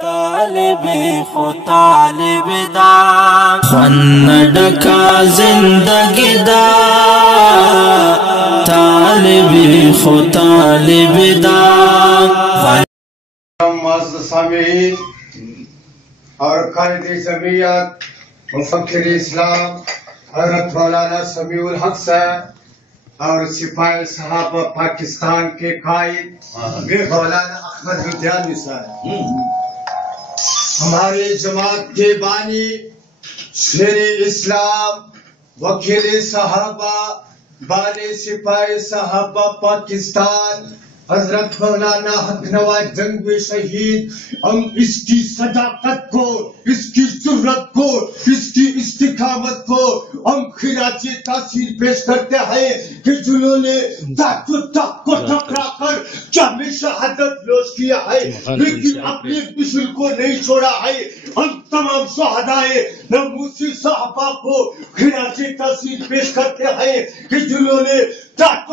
طالب خو طالب دا خوند ڈکا زندگی دا طالب خو طالب دا معزز سامعین اور قائد جمعیت مفکر اسلام حضرت مولانا سمیع الحق صاحب اور سپاہی صحابہ پاکستان کے قائد مولانا احمد لدھیانوی صاحب، ہماری جماعت کے بانی شیر اسلام وکیل صحابہ بانی سپاہی صحابہ پاکستان حضرت مولانا حق نواز جنگوی شہید، ہم اس کی صداقت کو، اس کی جرأت کو، اس کی استقامت کو ہم خراج تحسین پیش کرتے ہیں کہ جنہوں نے تحت کو ٹکرا کر جام شہادت نوش کیا ہے لیکن اپنے مشن کو نہیں چھوڑا ہے۔ ہم تمام شہدائے ناموسی صحابہ کو خراج تحسین پیش کرتے ہیں کہ جنہوں نے تحت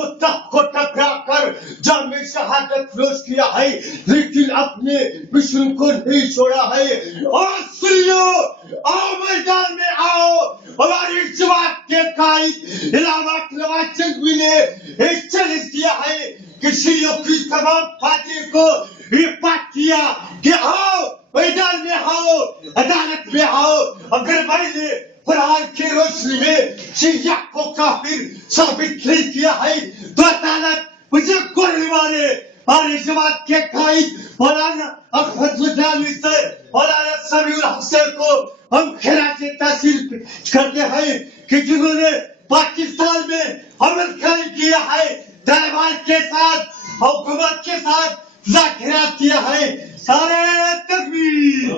کو ٹکرا کر جام شہادت نوش کیا ہے لیکن اپنے مشن کو نہیں چھوڑا ہے۔ اور سن لو، آؤ میدان میں آؤ، ہماری جماعت کے قائد علامہ نواز جنگوی نے ایک چیلنج کیا ہے کہ شیعوں کی تمام فاتح کو یہ بات کیا کہ آؤ میدان میں آؤ، عدالت میں آؤ، اگر میں نے قرآن کی روشنی میں شیعہ کو کافر ثابت نہیں کیا ہے تو عدالت مجھے گولی مارے۔ ہماری جماعت کے قائد مولانا احمد لدھیانوی سے مولانا سمیع الحق سے کو ہم خراج تحسین کرتے ہیں کہ جنہوں نے پاکستان میں عمل قائم کیا ہے، طالبان کے ساتھ حکومت کے ساتھ مذاکرات کیا ہے۔ سارے تکبیر!